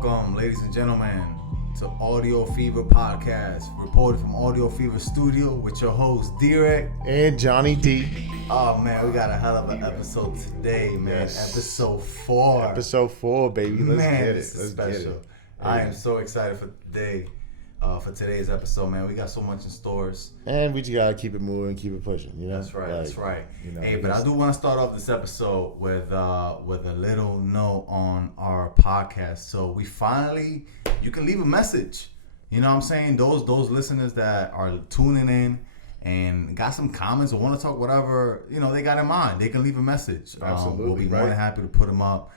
Welcome, ladies and gentlemen, to Audio Fever Podcast, reported from Audio Fever Studio with your host, d-rect and Johnny D. Oh, man, we got a hell of an episode today, man. Yes. Episode 4. Episode 4, baby. Let's man, get it. this is Let's special. get it. I am so excited for today. For today's episode, man, we got so much in stores. And we just gotta keep it moving, keep it pushing. You know, That's right. That's right. You know, hey, but I do want to start off this episode with a little note on our podcast. So we finally, you can leave a message. You know what I'm saying? Those listeners that are tuning in and got some comments or want to talk whatever, you know, they got in mind. They can leave a message. Absolutely. We'll be more than happy to put them up.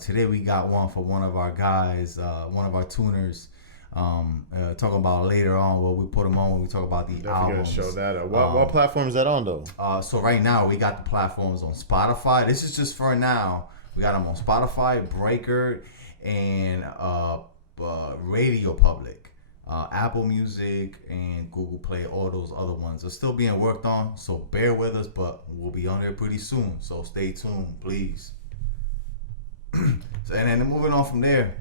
Today we got one for one of our guys, one of our tuners. Talking about later on what we put them on when we talk about the albums. Show that. What platform is that on though? So right now we got the platforms on Spotify. This is just for now. We got them on Spotify, Breaker, and Radio Public, Apple Music, and Google Play. All those other ones are still being worked on. So bear with us, but we'll be on there pretty soon. So stay tuned, please. And then moving on from there,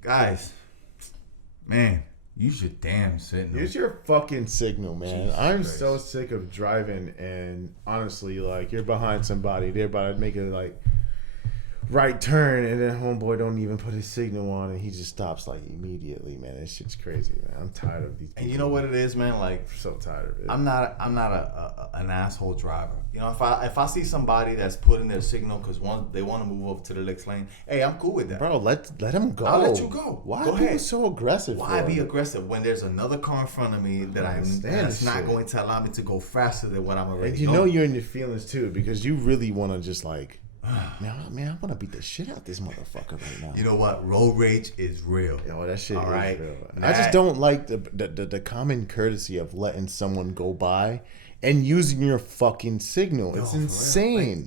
guys. Man, use your damn signal. Use your fucking signal, man. Jesus I'm Christ. so sick of driving and honestly, like, you're behind somebody. They're about to make a, like, right turn and then homeboy don't even put his signal on and he just stops, like, immediately, man. That shit's crazy, man. I'm tired of these people. And you know what it is, man? Like, I'm so tired of it. I'm not an asshole driver. You know, if I see somebody that's putting their signal because they want to move over to the next lane, hey, I'm cool with that. Bro, let him go. I'll let you go. Why Go are people ahead. so aggressive? Why for? be aggressive when there's another car in front of me that's not going to allow me to go faster than what I'm already And you going? know you're in your feelings too because you really want to just like, man, I want to beat the shit out this motherfucker right now. You know what? Road rage is real. Yo, that shit All is right. real. I just don't like the common courtesy of letting someone go by and using your fucking signal. Yo, It's for real. insane.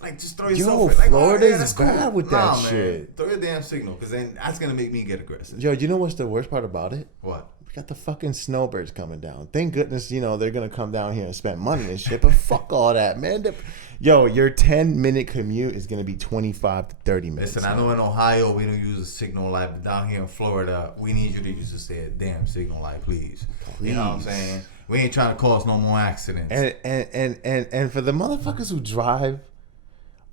Like, just throw yourself. Yo, in. Like, Florida's that's bad cool. with that Nah, shit. Man. Throw your damn signal because then that's gonna make me get aggressive. Yo, you know what's the worst part about it? What? We got the fucking snowbirds coming down. Thank goodness, you know, they're going to come down here and spend money and shit. But fuck all that, man. Yo, your 10-minute commute is going to be 25 to 30 minutes. Listen, I know in Ohio we don't use a signal light, but down here in Florida, we need you to use this damn signal light, please. You know what I'm saying? We ain't trying to cause no more accidents. And for the motherfuckers who drive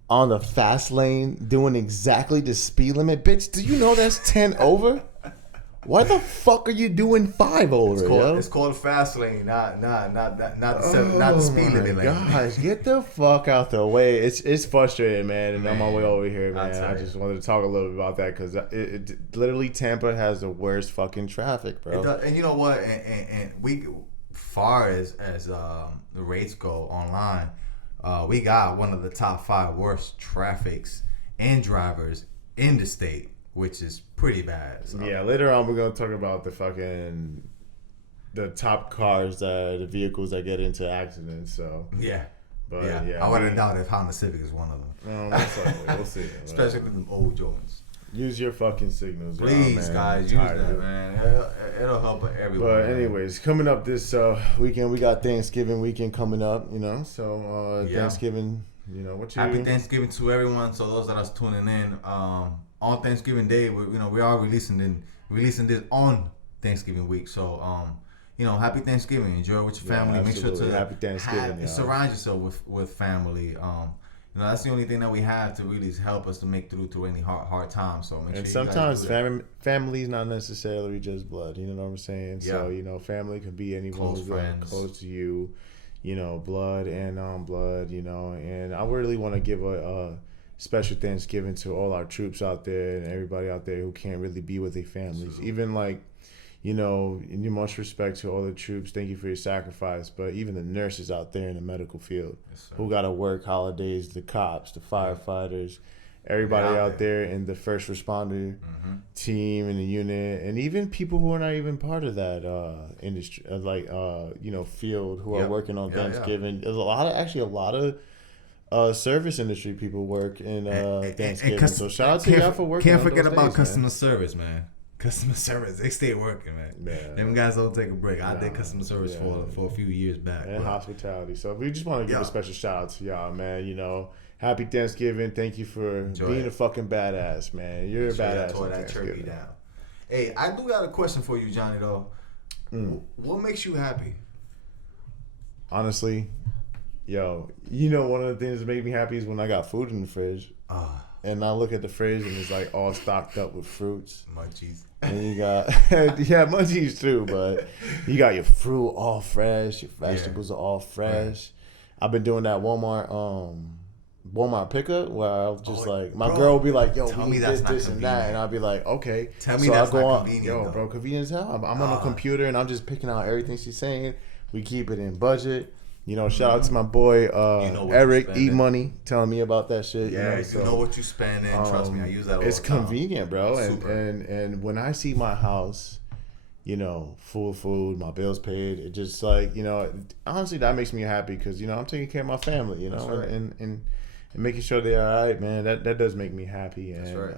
on the fast lane doing exactly the speed limit, bitch, do you know that's 10 over? Why the fuck are you doing 5 over? It's called a fast lane, not the speed limit lane. Gosh, get the fuck out the way. It's frustrating, man. And on my way over here, man, I just wanted to talk a little bit about that because it literally Tampa has the worst fucking traffic, bro. And you know what? And we, far as the rates go online, we got one of the top 5 worst traffics and drivers in the state, which is pretty bad. So. Yeah, later on we're gonna talk about the top cars, the vehicles that get into accidents. So yeah, but yeah. I wouldn't doubt if Honda Civic is one of them. No, that's likely. We'll see. Especially with them old joints. Use your fucking signals, please, man. guys. Use that, man. It'll help everyone. But anyways, coming up this weekend, we got Thanksgiving weekend coming up. You know, so Thanksgiving. You know what you. Happy Thanksgiving to everyone. So those that are tuning in, on Thanksgiving Day, we are releasing this on Thanksgiving week. So happy Thanksgiving. Enjoy with your family. Absolutely. Make sure to happy Thanksgiving. Surround yourself with family. That's the only thing that we have to really help us to make through any hard times. So make sure. And sometimes family's not necessarily just blood. You know what I'm saying? Yeah. So family could be anyone who's close to you. Blood and non-blood. And I really want to give a special Thanksgiving to all our troops out there and everybody out there who can't really be with their families. Absolutely. Even in your most respect to all the troops, thank you for your sacrifice. But even the nurses out there in the medical field who got to work holidays, the cops, the firefighters, everybody out there in the first responder team and the unit, and even people who are not even part of that industry, field who are working on Thanksgiving. There's a lot of service industry people work in Thanksgiving. So shout out to y'all for working. Can't forget about days, customer service, man. Customer service, they stay working, man. Yeah. Them guys don't take a break. I did customer service for a few years back. And hospitality. So we just want to give a special shout out to y'all, man. Happy Thanksgiving. Thank you for being a fucking badass, man. You're a badass. Tore that turkey down. Hey, I do got a question for you, Johnny, though. What makes you happy? Honestly, yo, you know one of the things that make me happy is when I got food in the fridge. And I look at the fridge and it's like all stocked up with fruits. Munchies. And you got, yeah, munchies too, but you got your fruit all fresh, your vegetables are all fresh. Right. I've been doing that Walmart pickup where I'll just my girl will be like, yo, we need this and that. And I'll be like, okay. Tell me that's not convenient. Yo, bro, convenient as hell. I'm on a computer and I'm just picking out everything she's saying. We keep it in budget. You know, shout out to my boy Eric E Money telling me about that shit. Yeah, you know what you spending. Trust me, I use that all the time. It's convenient, bro. And when I see my house, you know, full of food, my bills paid, it just like, you know, honestly that makes me happy because, you know, I'm taking care of my family, you know, right. and making sure they're all right, man. That does make me happy. And that's right.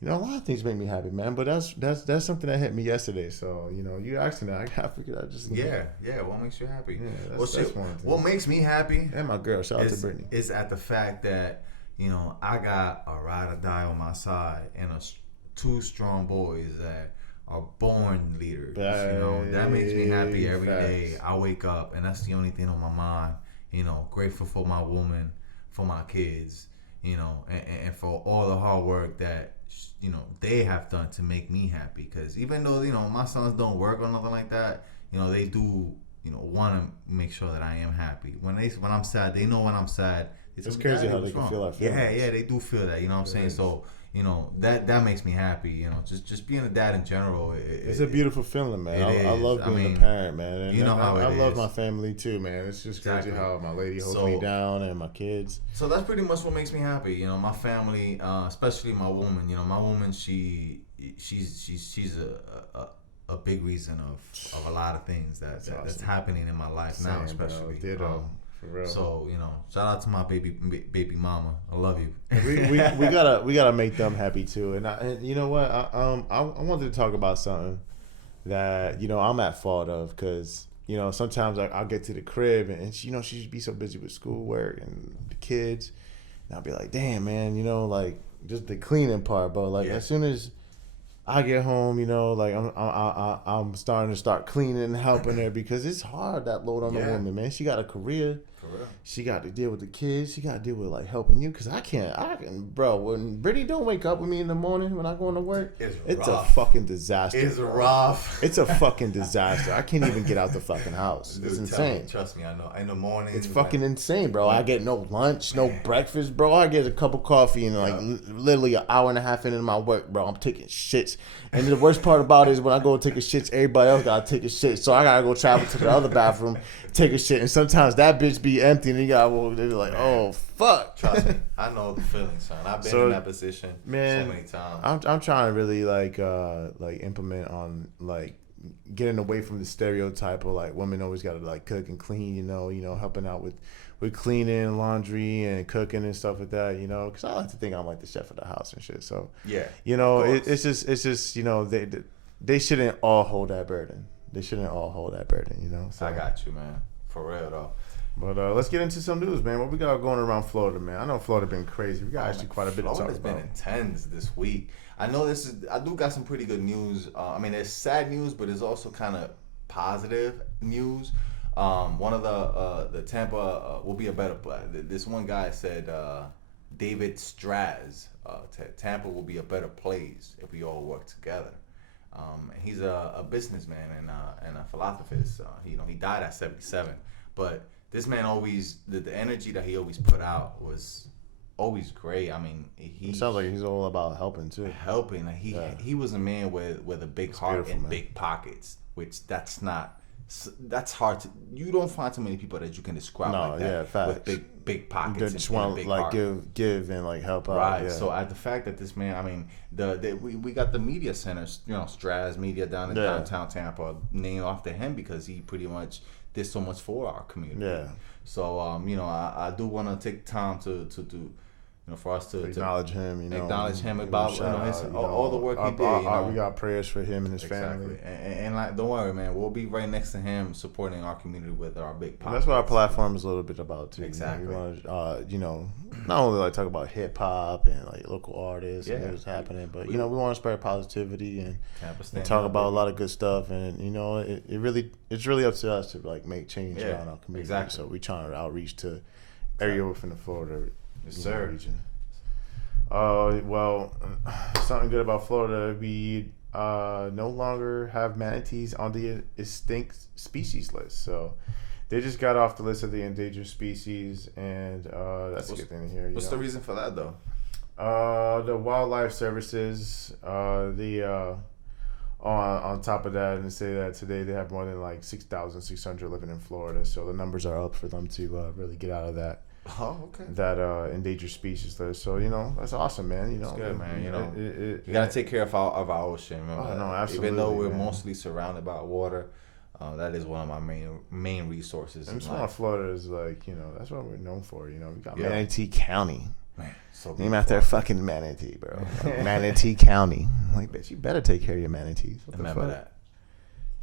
you know, a lot of things make me happy, man. But that's something that hit me yesterday. So, you know, you asked me that, I figured out just yeah. What makes you happy? Yeah, that's what makes me happy? And my girl, shout out to Brittany. Is at the fact that, you know, I got a ride or die on my side and two strong boys that are born leaders. You know, that makes me happy every day. I wake up and that's the only thing on my mind. You know, grateful for my woman, for my kids, you know, and for all the hard work that, you know, they have done to make me happy. Because even though, you know, my sons don't work or nothing like that, you know, they do, you know, want to make sure that I am happy. When I'm sad, they know when I'm sad. It's crazy how they can feel that. Yeah, they do feel that. You know what I'm saying? So, you know, that makes me happy. You know, just being a dad in general. It's a beautiful feeling, man. I love being a parent, man. And you know how I love my family too, man. It's just crazy how my lady holds me down and my kids. So that's pretty much what makes me happy. You know, my family, especially my woman. You know, my woman, she's a big reason of a lot of things that's happening in my life now, especially. For real. So, you know, shout out to my baby mama. I love you. we gotta make them happy too. And you know what? I wanted to talk about something that, you know, I'm at fault of because, you know, sometimes I'll get to the crib and she, you know, she'd be so busy with schoolwork and the kids, and I'll be like, damn, man, you know, like just the cleaning part, bro. Like as soon as I get home, you know, like I'm starting to cleaning and helping her because it's hard, that load on the woman, man. She got a career. For real. She got to deal with the kids. She got to deal with like helping you because I can, bro. When Brittany don't wake up with me in the morning when I go into work, it's a fucking disaster. It's rough. It's a fucking disaster. I can't even get out the fucking house. Dude, it's insane. Trust me, I know. In the morning, it's fucking insane, bro. I get no lunch, no breakfast, bro. I get a cup of coffee and like literally an hour and a half into my work, bro. I'm taking shits. And the worst part about it is when I go take a shit, everybody else gotta take a shit. So I gotta go travel to the other bathroom, take a shit, and sometimes that bitch be empty, and they're like, oh fuck. Trust me, I know the feeling, son. I've been in that position so many times. I'm trying to really like implement on like getting away from the stereotype of like women always gotta like cook and clean, you know, helping out with cleaning, laundry, and cooking and stuff like that, you know, because I like to think I'm like the chef of the house and shit. So you know, it's just you know they shouldn't all hold that burden. They shouldn't all hold that burden, you know. So. I got you, man, for real though. But let's get into some news, man. What we got going around Florida, man? I know Florida been crazy. We got actually quite a bit to talk about. Florida's been intense this week. I know I do got some pretty good news. I mean, there's sad news, but there's also kind of positive news. One of the Tampa will be a better play. This one guy said David Straz, Tampa will be a better place if we all work together. He's a businessman and a philanthropist. He died at 77, but this man always the energy that he always put out was always great. I mean, it sounds like he's all about helping too. Helping. He was a man with a big heart and big pockets, which that's hard to. You don't find too many people that you can describe like that facts. with big pockets. They just want to like give and like help out. Right. Yeah. So at the fact that this man, I mean, we got the media centers, you know, Straz Media down in downtown Tampa, named after him because he pretty much did so much for our community. Yeah. So you know, I do want to take time to for us to acknowledge him, acknowledge him about all the work he did. We got prayers for him and his family. And like, don't worry, man, we'll be right next to him, supporting our community with our big podcast. That's what our platform is a little bit about too. Exactly. We want to, not only like talk about hip hop and like local artists and what's happening, but we want to spread positivity and talk about a lot of good stuff. And it's really up to us to like make change around our community. Exactly. So we trying to outreach to area within the Florida region. Well, something good about Florida, we no longer have manatees on the extinct species list. So they just got off the list of the endangered species, and that's a good thing to hear. What's the reason for that, though? The wildlife services, on top of that, and say that today they have more than like 6,600 living in Florida. So the numbers are up for them to really get out of that. Oh, okay. That endangered species list. So that's awesome, man. It's good, man. You gotta take care of our ocean. Oh, no, absolutely. Even though we're mostly surrounded by water, that is one of my main resources. And small Florida is like that's what we're known for. We got Manatee County. Man, so name after fucking manatee, bro. Manatee County. Like, bitch, you better take care of your manatees. Remember that.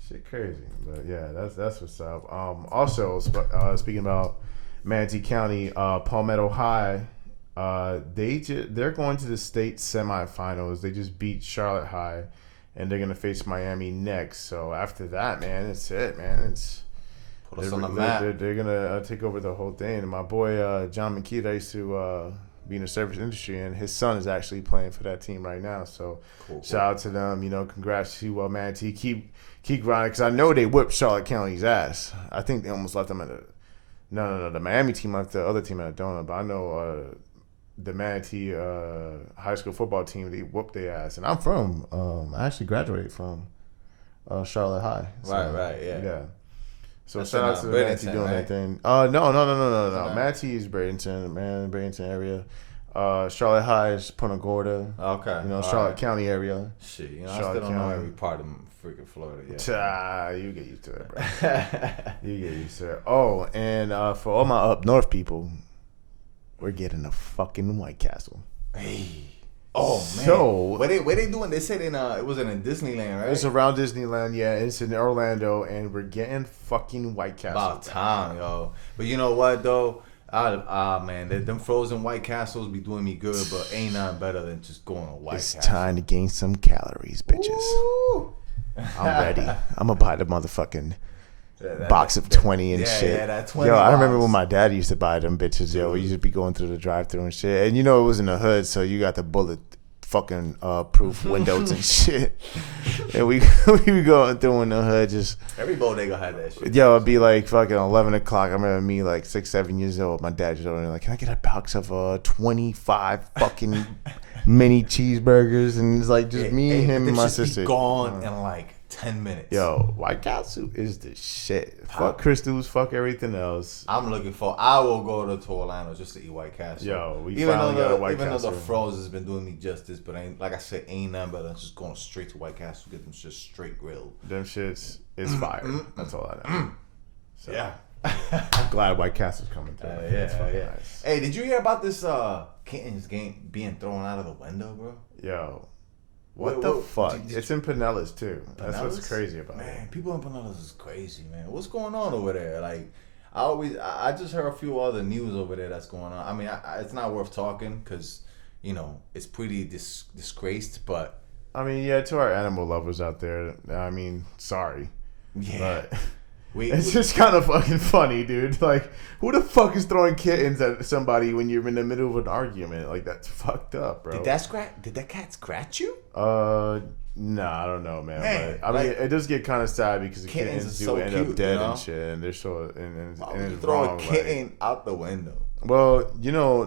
Shit, crazy. But yeah, that's what's up. Also, speaking about Manatee County, Palmetto High, they're going to the state semifinals. They just beat Charlotte High, and they're gonna face Miami next. So after that, man, it's it, man. Put us on the map. They're gonna take over the whole thing. And my boy John McKee, I used to be in the service industry, and his son is actually playing for that team right now. So shout out to them. Congrats to Manatee. Keep grinding, because I know they whipped Charlotte County's ass. I think they almost left them at No. The Miami team left the other team at a donut, but I know the Manatee high school football team, they whooped their ass. And I'm from, I actually graduated from Charlotte High. So, right, yeah. So that's shout out to the Manatee doing that thing. No. Manatee is Bradenton area. Charlotte High is Punta Gorda. Okay. Charlotte County area. Shit, I still don't know every part of freaking Florida yet. You get used to it, bro. You get used to it. Oh, and for all my up north people, we're getting a fucking White Castle. Hey. Oh man. So what they doing? They said it was in Disneyland, right? It's around Disneyland, yeah. It's in Orlando, and we're getting fucking White Castle. About time, yo. But you know what though? Man, them frozen White Castles be doing me good, but ain't nothing better than just going to White Castle. It's time to gain some calories, bitches. Ooh. I'm ready. I'm gonna buy the motherfucking box of 20 and shit. Yeah, that 20 Yo, I remember box. when my dad used to buy them bitches, yo. We used to be going through the drive-thru and shit. And it was in the hood, so you got the bullet fucking proof windows and shit. And we be going through in the hood just... Every bodega had that shit. Yo, it'd be like fucking 11 o'clock. I remember me like 6, 7 years old. My dad just over there like, can I get a box of 25 fucking mini cheeseburgers? And it's like just me, him, and my sister. Be gone in like 10 minutes. Yo, White Castle is the shit. Fuck crystals, fuck everything else. I will go to Orlando just to eat White Castle. Yo, even though the froze has been doing me justice, but like I said, ain't nothing better than just going straight to White Castle, get them shit straight grilled. Them shits is fire. That's all I know. So, yeah. I'm glad White Castle's coming through. Yeah. Nice. Hey, did you hear about this kittens game being thrown out of the window, bro? Yo. What the fuck? It's in Pinellas too. That's what's crazy about it. Man, people in Pinellas is crazy, man. What's going on over there? Like, I just heard a few other news over there that's going on. I mean, it's not worth talking because, it's pretty disgraced, but. I mean, yeah, to our animal lovers out there, I mean, sorry. Yeah. But it's just kind of fucking funny, dude. Like, who the fuck is throwing kittens at somebody when you're in the middle of an argument? Like, that's fucked up, bro. Did that cat scratch you? Nah, I don't know, man. But, I mean, it does get kind of sad because the kittens do end up dead and shit, and they're so and it's throw wrong. A kitten out the window. Well,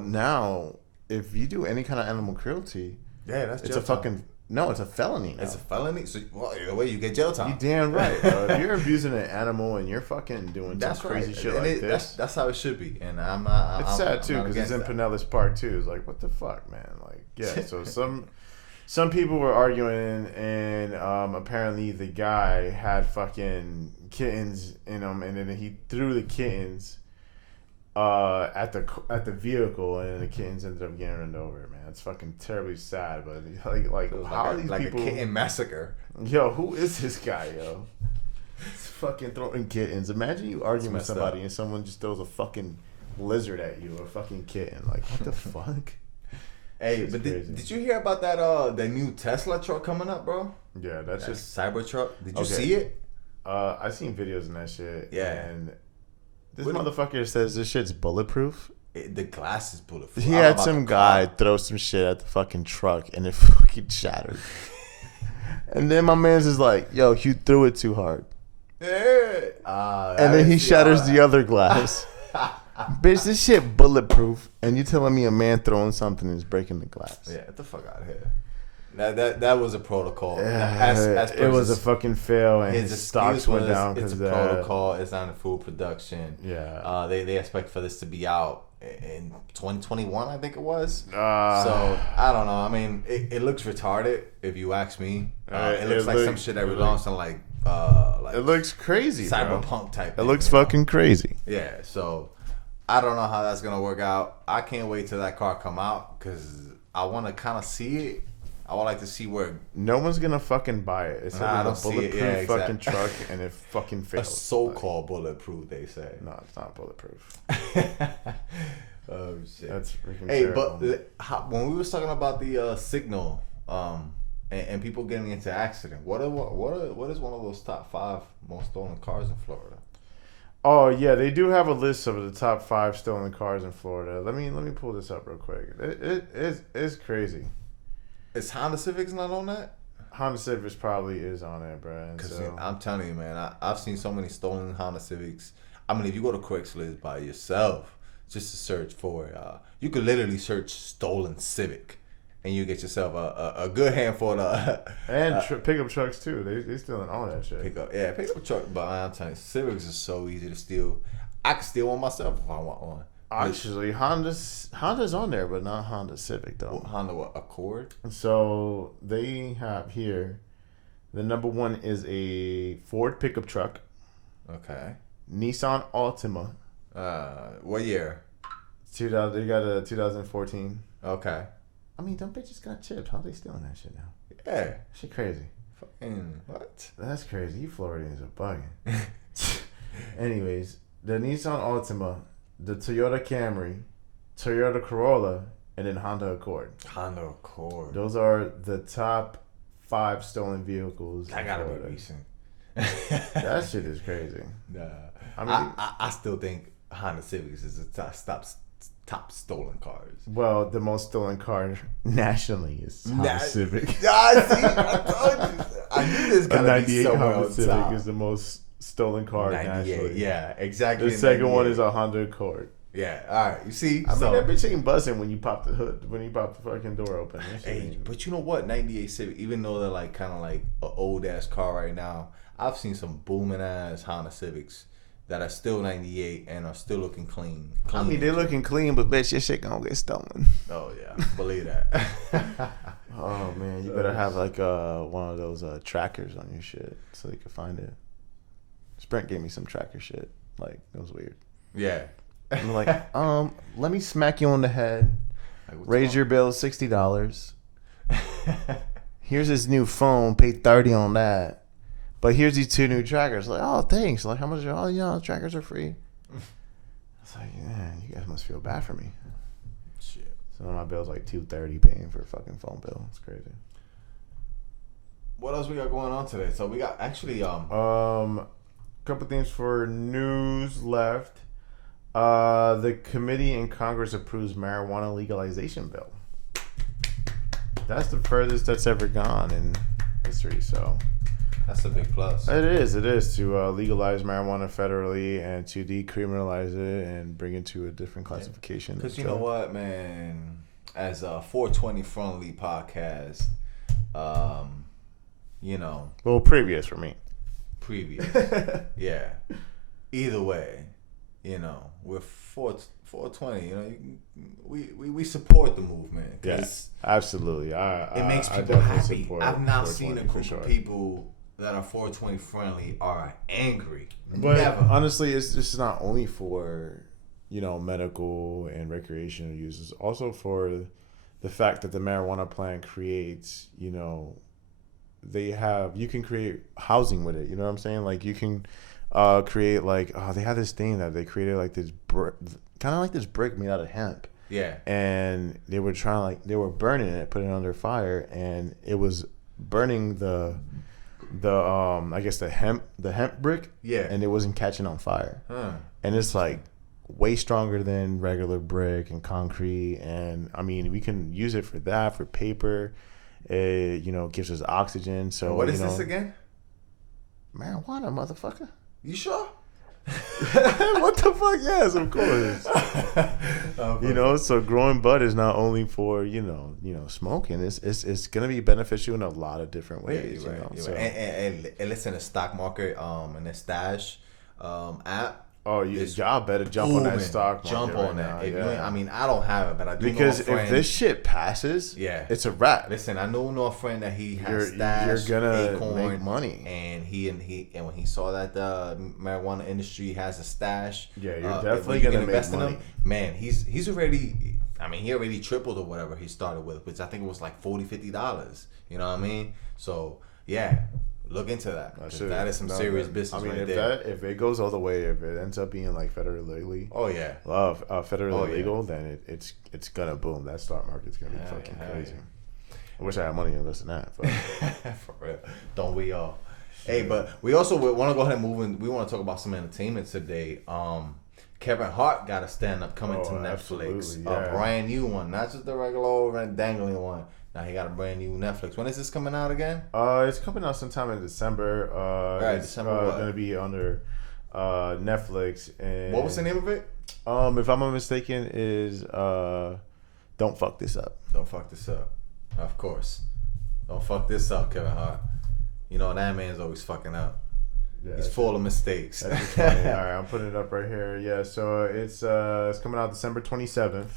now if you do any kind of animal cruelty, it's a fucking. No, it's a felony. It's a felony? So, either way, you get jail time. You damn right, bro. If you're abusing an animal and you're fucking doing some crazy shit like this. That's how it should be. And I'm not... It's sad, too, because it's in Pinellas Park, too. It's like, what the fuck, man? Like, yeah, so some people were arguing, and apparently the guy had fucking kittens in him, and then he threw the kittens at the vehicle, and the kittens ended up getting run over. Man, it's fucking terribly sad. But like how are these people? A kitten massacre. Yo, who is this guy, yo? It's fucking throwing kittens. Imagine you arguing with somebody and someone just throws a fucking lizard at you, or a fucking kitten. Like, what the fuck? Hey, but did you hear about that the new Tesla truck coming up, bro? Yeah, that's just Cybertruck. Did you see it? I seen videos and that shit. Yeah. And this motherfucker says this shit's bulletproof. The glass is bulletproof. He had some guy throw some shit at the fucking truck and it fucking shattered. And then my man's is like, yo, you threw it too hard. And then he shatters the other glass. Bitch, this shit bulletproof, and you telling me a man throwing something is breaking the glass? Yeah, get the fuck out of here. That was a protocol. It was a fucking fail, and his stocks went down because it's a protocol. It's not in full production. Yeah. They expect for this to be out in 2021, I think it was. So I don't know. I mean, it looks retarded if you ask me. It looks like some shit that we launched on like it looks crazy, cyberpunk type. It looks fucking crazy. Yeah. So I don't know how that's gonna work out. I can't wait till that car come out because I want to kind of see it. I would like to see where. No one's gonna fucking buy it. It's a bulletproof fucking truck, and it fucking fails. A so-called bulletproof, they say. No, it's not bulletproof. Oh shit, that's freaking terrible. But when we was talking about the signal, and people getting into accident, what is one of those top 5 most stolen cars in Florida? Oh yeah, they do have a list of the top 5 stolen cars in Florida. Let me pull this up real quick. It's crazy. Is Honda Civic's not on that? Honda Civics probably is on there, bro. Because I'm telling you, man, I've seen so many stolen Honda Civics. I mean, if you go to Craigslist by yourself, just to search for it, you could literally search stolen Civic, and you get yourself a good handful of and pickup trucks too. They stealing all that shit. Pickup truck. But I'm telling you, Civics is so easy to steal. I can steal one myself if I want one. Actually, Honda's on there, but not Honda Civic though. Honda Accord. So they have here, the number 1 is a Ford pickup truck. Okay. Nissan Altima. What year? 2000. They got a 2014. Okay. I mean, them bitches got chipped. How they stealing that shit now? Yeah. Shit crazy. Fucking what? That's crazy. You Floridians are bugging. Anyways, the Nissan Altima, the Toyota Camry, Toyota Corolla, and then Honda Accord. Honda Accord. Those are the top 5 stolen vehicles. That gotta be recent. That shit is crazy. Nah. I mean, I still think Honda Civics is the top stolen cars. Well, the most stolen car nationally is Honda Civic. I told you. I knew this gonna be 98 Honda Civic is the most stolen car 98, nationally. Yeah, exactly. The second one is a Honda Accord. Yeah, all right. You see, I mean, that bitch ain't buzzing when you pop the hood, when you pop the fucking door open. Hey, but you know what? 98 Civic, even though they're like kind of like an old ass car right now, I've seen some booming ass Honda Civics that are still 98 and are still looking clean. I mean, they're looking clean, but bitch, your shit gonna get stolen. Oh yeah, believe that. Oh man, you better have like one of those trackers on your shit so you can find it. Sprint gave me some tracker shit. Like, it was weird. Yeah. I'm like, let me smack you on the head. Like, raise your bill $60. Here's this new phone. Pay $30 on that. But here's these 2 new trackers. Like, oh, thanks. Like, how much? Oh, yeah, trackers are free. It's like, man, you guys must feel bad for me. Shit. So my bill's like $230 paying for a fucking phone bill. It's crazy. What else we got going on today? So we got actually couple things for news left. The committee in Congress approves marijuana legalization bill. That's the furthest that's ever gone in history. So that's a big plus. It is to legalize marijuana federally and to decriminalize it and bring it to a different classification. Because you know what, man, as a 420 friendly podcast, you know, well, previous for me. Previous, yeah. Either way, you know, we're 420. You know, we support the movement. Yes, absolutely. It makes people happy. I've now seen a group of people that are 420 friendly are angry. But honestly, it's just not only for medical and recreational uses. Also for the fact that the marijuana plant creates, you can create housing with it. You know what I'm saying? Like you can create they had this thing that they created like this kind of like this brick made out of hemp. Yeah. And they were they were burning it, putting it under fire, and it was burning the I guess the hemp brick. Yeah. And it wasn't catching on fire. Huh. And it's like way stronger than regular brick and concrete. And I mean, we can use it for that, for paper. It, gives us oxygen. So what is this again? Marijuana, motherfucker. You sure? What the fuck? Yes, of course. So growing bud is not only for smoking. It's gonna be beneficial in a lot of different ways. Yeah, you're right. And listen, the stock market and the stash app. Oh, y'all better jump on that stock market. Jump on that. I mean, I don't have it, but I do because know a friend. If this shit passes, it's a wrap. Listen, I know a friend that he has stashed you're gonna Acorn, make money, and when he saw that the marijuana industry has a stash, you're definitely gonna invest in him. Man, he already tripled or whatever he started with, which I think it was like $40-$50. You know what I mean? So yeah. Look into that. That is some serious business right there. If it goes all the way, if it ends up being like federally legal, federally legal, then it's gonna boom. That stock market's gonna be fucking crazy. Yeah. I wish I had money to invest in that. But. For real, don't we all? Hey, but we also want to go ahead and move in. We want to talk about some entertainment today. Kevin Hart got a stand up coming to Netflix, a brand new one, not just the regular old dangling one. Now he got a brand new Netflix. When is this coming out again? It's coming out sometime in December. December. It's gonna be under Netflix. And what was the name of it? If I'm not mistaken, is Don't Fuck This Up. Don't fuck this up. Of course. Don't fuck this up, Kevin Hart. That man's always fucking up. Yeah, he's full of mistakes. That's funny. All right, I'm putting it up right here. Yeah, so it's coming out December 27th.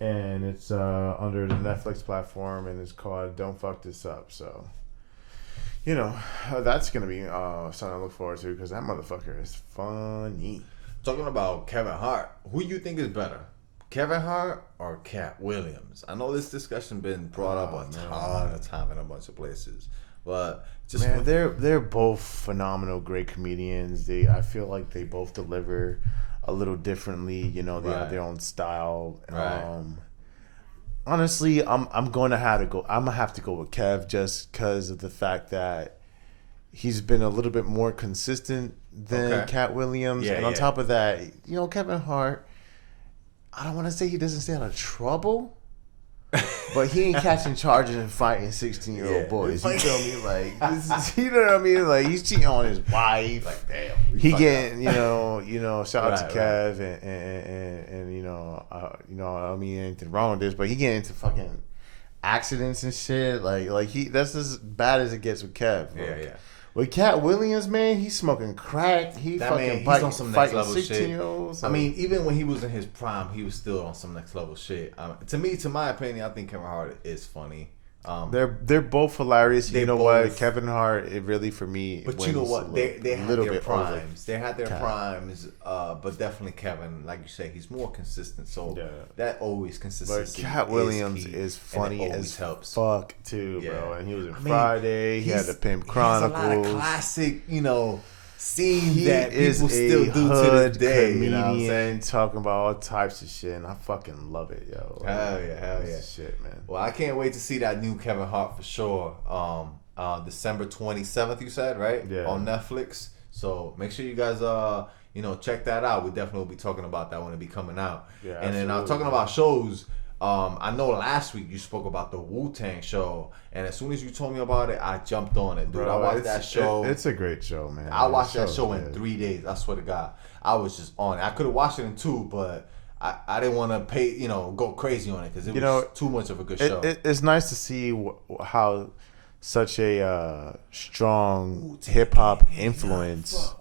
And it's under the Netflix platform, and it's called Don't Fuck This Up. So, that's going to be something to look forward to because that motherfucker is funny. Talking about Kevin Hart, who you think is better, Kevin Hart or Cat Williams? I know this discussion been brought up a ton of time in a bunch of places, but they're both phenomenal, great comedians. I feel like they both deliver a little differently, they have their own style. Right. Honestly, I'm gonna have to go with Kev just because of the fact that he's been a little bit more consistent than Cat Williams, and on top of that, Kevin Hart, I don't want to say he doesn't stay out of trouble, but he ain't catching charges and fighting 16-year-old boys. You feel me? Like, this is, you know what I mean? Like, he's cheating on his wife. Like, damn. He getting, shout out to Kev and I mean, anything wrong with this, but he getting into fucking accidents and shit. Like that's as bad as it gets with Kev. Yeah. With Cat Williams, man, he's smoking crack. He's on some next level 16-year-olds. I mean, even when he was in his prime, he was still on some next level shit. To my opinion, I think Kevin Hart is funny. They're both hilarious. You know what? Kevin Hart, it really for me. But you know what? They had their primes. They had their primes. But definitely Kevin, like you say, he's more consistent. So that always consistency. But Cat Williams is funny as fuck too, bro. And he was in Friday. He had the Pimp Chronicles. He has a lot of classic, scene that people still do to this day. Comedian, you know what I'm saying? Talking about all types of shit, and I fucking love it, yo. Hell yeah. Shit, man. Well, I can't wait to see that new Kevin Hart for sure. December 27th, you said, right? Yeah. On Netflix. So make sure you guys check that out. We definitely will be talking about that when it be coming out. Yeah. And then talking about shows. I know last week you spoke about the Wu-Tang show, and as soon as you told me about it, I jumped on it, dude. Bro, I watched that show. It's a great show, man. I watched that show in 3 days. I swear to God, I was just on it. I could have watched it in 2, but I didn't want to go crazy on it because it was too much of a good show. It's nice to see how such a strong hip hop influence.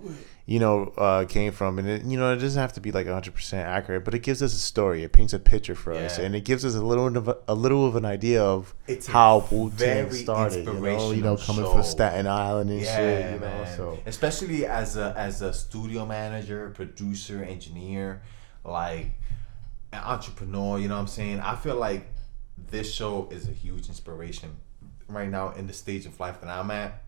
Came from, and it doesn't have to be like 100% accurate, but it gives us a story. It paints a picture for us, and it gives us a little of an idea of how Wu-Tang started. Coming from Staten Island and shit. Man. So especially as a studio manager, producer, engineer, like an entrepreneur. You know what I'm saying? I feel like this show is a huge inspiration right now in the stage of life that I'm at.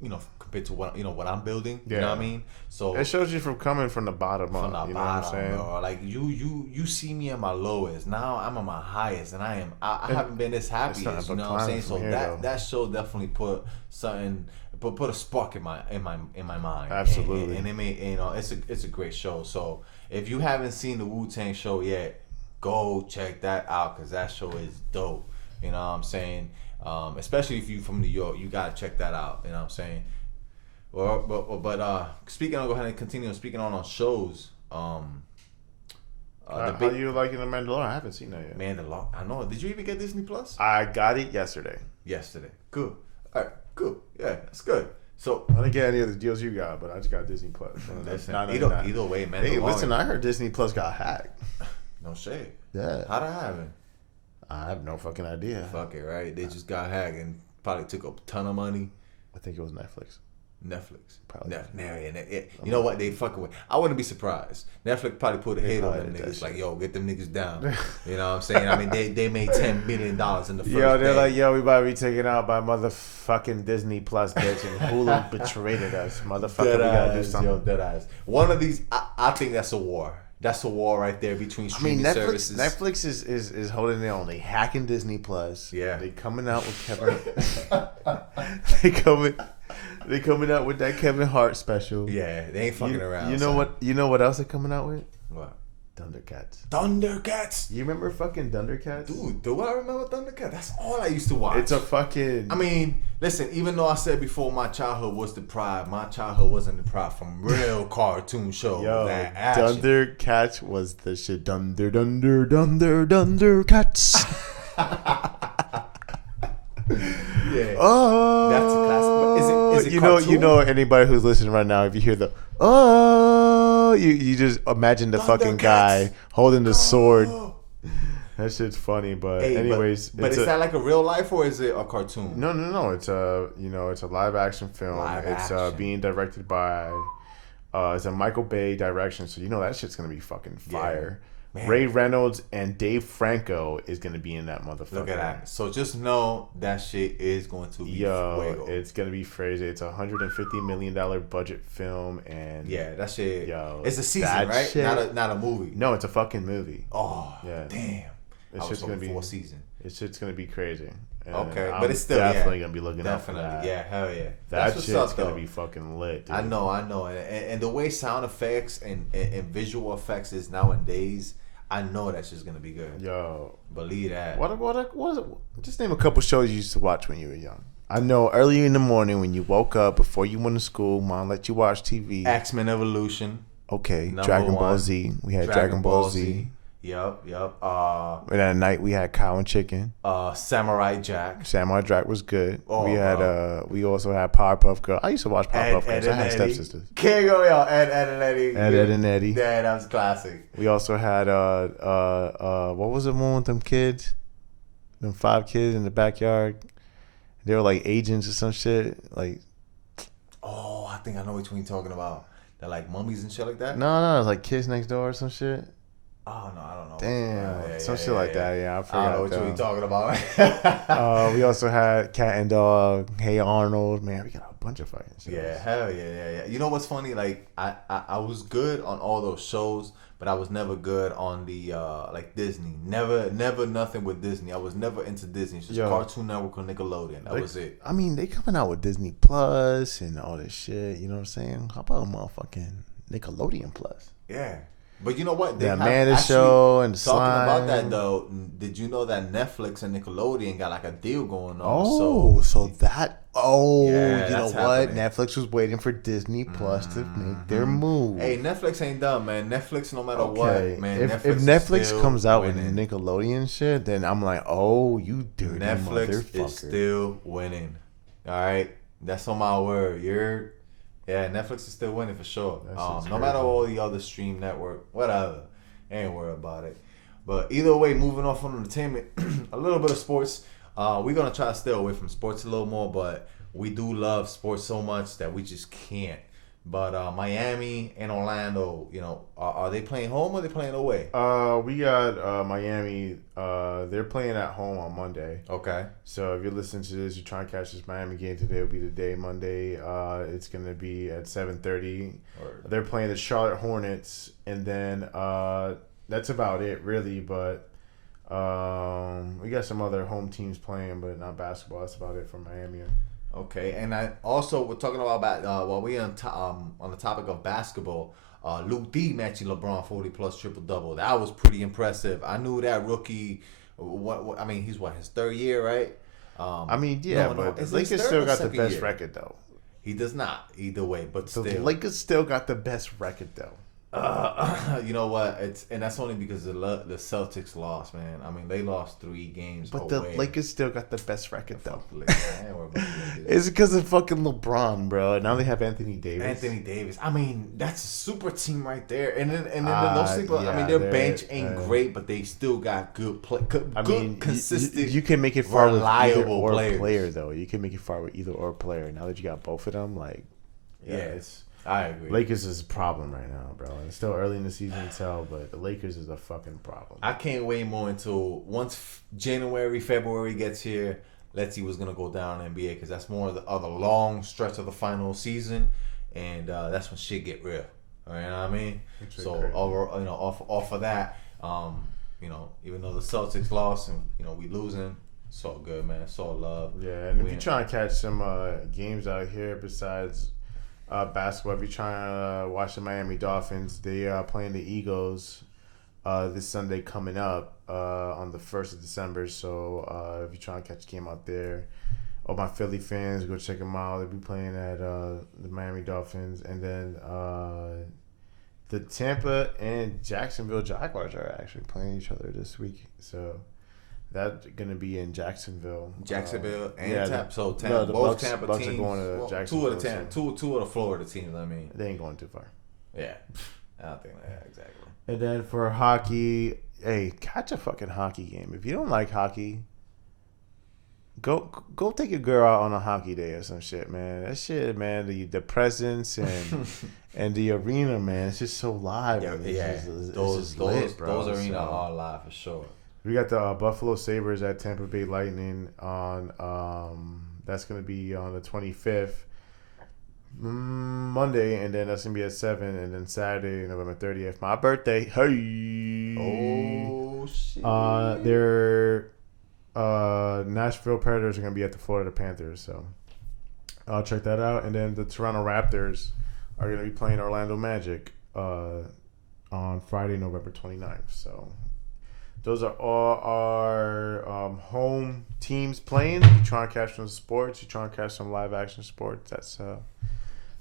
You know, compared to what I'm building. Yeah. You know what I mean? So it shows you from coming from the bottom up. From the bottom, bro. Like you see me at my lowest. Now I'm at my highest, and I haven't been this happy. You know what I'm saying? So that show definitely put a spark in my mind. Absolutely. And it made, it's a great show. So if you haven't seen the Wu-Tang show yet, go check that out because that show is dope. You know what I'm saying? Especially if you from New York, you gotta check that out. You know what I'm saying? But speaking on, go ahead and continue speaking on shows. How you liking the Mandalorian? I haven't seen that yet. Mandalorian, I know. Did you even get Disney Plus? I got it yesterday. Good. All right. Good. Yeah, that's good. So I didn't get any of the deals you got, but I just got Disney Plus. Either way, man. Hey, listen, I heard Disney Plus got hacked. No shade. Yeah. How'd that happen? I have no fucking idea. Fuck it, right? They just got hacked and probably took a ton of money. I think it was Netflix. Probably. You know what? They fucking with. I wouldn't be surprised. Netflix probably put a hit on them niggas. Like, yo, get them niggas down. You know what I'm saying? I mean, they made $10 million in the first they're day. like, yo, we about to be taken out by motherfucking Disney Plus, bitch. And Hulu betrayed us. Motherfucker, we gotta do something. Yo, dead eyes. One of these, I think that's a war. That's a war right there between streaming services. Netflix is holding their own. They hacking Disney Plus. Yeah. They coming out with Kevin. they coming out with that Kevin Hart special. Yeah, they ain't fucking around. You know what? You know what else they're coming out with? What? Thundercats. You remember fucking Thundercats? Dude, do I remember Thundercats? That's all I used to watch. It's a fucking... I mean, listen, even though I said before my childhood was deprived, my childhood wasn't deprived from real cartoon shows. Yo, that action. Thundercats was the shit. Thundercats. Yeah. Oh, that's a classic. But is it you know anybody who's listening right now, if you hear the you just imagine the fucking guy holding the sword. That shit's funny, but anyways. But is that like a real life or is it a cartoon? No. It's a live action film. It's being directed by it's a Michael Bay direction, so that shit's gonna be fucking fire. Yeah. Man. Ray Reynolds and Dave Franco is going to be in that motherfucker. Look at that. So just know that shit is going to be fuego. It's going to be crazy. It's a $150 million budget film. And yeah, that shit. It's a season, right? Shit, not a movie. No, it's a fucking movie. Oh, yeah. Damn. It's just going to be for a season. It's just going to be crazy. And okay, but it's still definitely going to be looking out for that. Yeah, hell yeah. That shit's going to be fucking lit, dude. I know. And the way sound effects and visual effects is nowadays, I know that's just gonna be good. Yo, believe that. What is it? Just name a couple shows you used to watch when you were young. I know early in the morning when you woke up before you went to school, mom let you watch TV. X-Men Evolution. Okay, Dragon Ball Z. We had Dragon Ball Z. Yep. And at night we had Cow and Chicken. Samurai Jack. Samurai Jack was good. We also had Powerpuff Girls. I used to watch Powerpuff Girls. I had stepsisters. Can't go, yo. Ed and Eddie. Ed and Eddie. Yeah, that was classic. We also had what was the one with them kids? Them 5 kids in the backyard. They were like agents or some shit. Like, I think I know which one you're talking about. They're like mummies and shit like that. No, it's like Kids Next Door or some shit. Oh no, I don't know. Damn, some shit like that. Yeah, I forgot. I don't know what you're talking about. We also had Cat and Dog, Hey Arnold. Man, we got a bunch of fucking shows. Yeah, hell yeah. You know what's funny? Like I was good on all those shows, but I was never good on the like Disney. Never nothing with Disney. I was never into Disney. It's just Cartoon Network or Nickelodeon. That was it. I mean, they coming out with Disney Plus and all this shit. You know what I'm saying? How about a motherfucking Nickelodeon Plus? Yeah. But you know what? The Amanda Show and Talking about that though, did you know that Netflix and Nickelodeon got like a deal going on? You know what? Happening. Netflix was waiting for Disney Plus to make their move. Hey, Netflix ain't done, man. Netflix, no matter what, man. If Netflix comes out with Nickelodeon shit, then I'm like, you dirty Netflix motherfucker. is still winning. All right, that's on my word. Yeah, Netflix is still winning for sure. No matter all the other stream network, whatever. Ain't worried about it. But either way, moving off on entertainment, a little bit of sports. We're going to try to stay away from sports a little more, but we do love sports so much that we just can't But Miami and Orlando, are they playing home or are they playing away? We got Miami. They're playing at home on Monday. Okay. So if you're listening to this, you're trying to catch this Miami game today. Will be the day Monday. It's gonna be at 7:30. They're playing the Charlotte Hornets, and then that's about it, really. But we got some other home teams playing, but not basketball. That's about it for Miami. Okay, and we're talking about while we're on the topic of basketball, Luke D matching LeBron 40+ triple double. That was pretty impressive. I knew that rookie. I mean, he's his third year, right? But the Lakers still got the best record though. He does not either way, but still, the Lakers still got the best record though. You know what? And that's only because the Celtics lost, man. I mean, they lost 3 games. But the Lakers still got the best record, though. It's It's because of fucking LeBron, bro. Now they have Anthony Davis. I mean, that's a super team right there. And then those people. I mean, their bench ain't great, but they still got good consistent. You can make it far with either or players. Player, though. You can make it far with either or player. Now that you got both of them, I agree. Lakers is a problem right now, bro. It's still early in the season to tell, but the Lakers is a fucking problem. I can't wait more until once January, February gets here. Let's see what's gonna go down in the NBA because that's more of the long stretch of the final season, and that's when shit get real. You know what I mean? So off of that, even though the Celtics lost and we losing, it's all good, man. It's all love. Yeah, and if you're trying to catch some games out here besides basketball, if you're trying to watch the Miami Dolphins, they are playing the Eagles this Sunday coming up on the 1st of December. So if you're trying to catch a game out there, all my Philly fans, go check them out. They'll be playing at the Miami Dolphins. And then the Tampa and Jacksonville Jaguars are actually playing each other this week. So that's going to be in Jacksonville. And Tampa. So Tampa, both Bucks, Tampa Bucks teams. are going to Jacksonville. Two of the Florida teams. I mean, they ain't going too far. Yeah, I don't think exactly. And then for hockey, hey, catch a fucking hockey game. If you don't like hockey, go take your girl out on a hockey day or some shit, man. That shit, man. The presence and and the arena, man. It's just so live. Those arenas are live for sure. We got the Buffalo Sabres at Tampa Bay Lightning on. That's gonna be on the 25th. Monday, and then that's gonna be at 7, and then Saturday, November 30th, my birthday. Hey, oh shit! Their Nashville Predators are gonna be at the Florida Panthers, so I'll check that out. And then the Toronto Raptors are gonna be playing Orlando Magic on Friday, November 29th. So those are all our home teams playing. If you're trying to catch some sports, you're trying to catch some live action sports.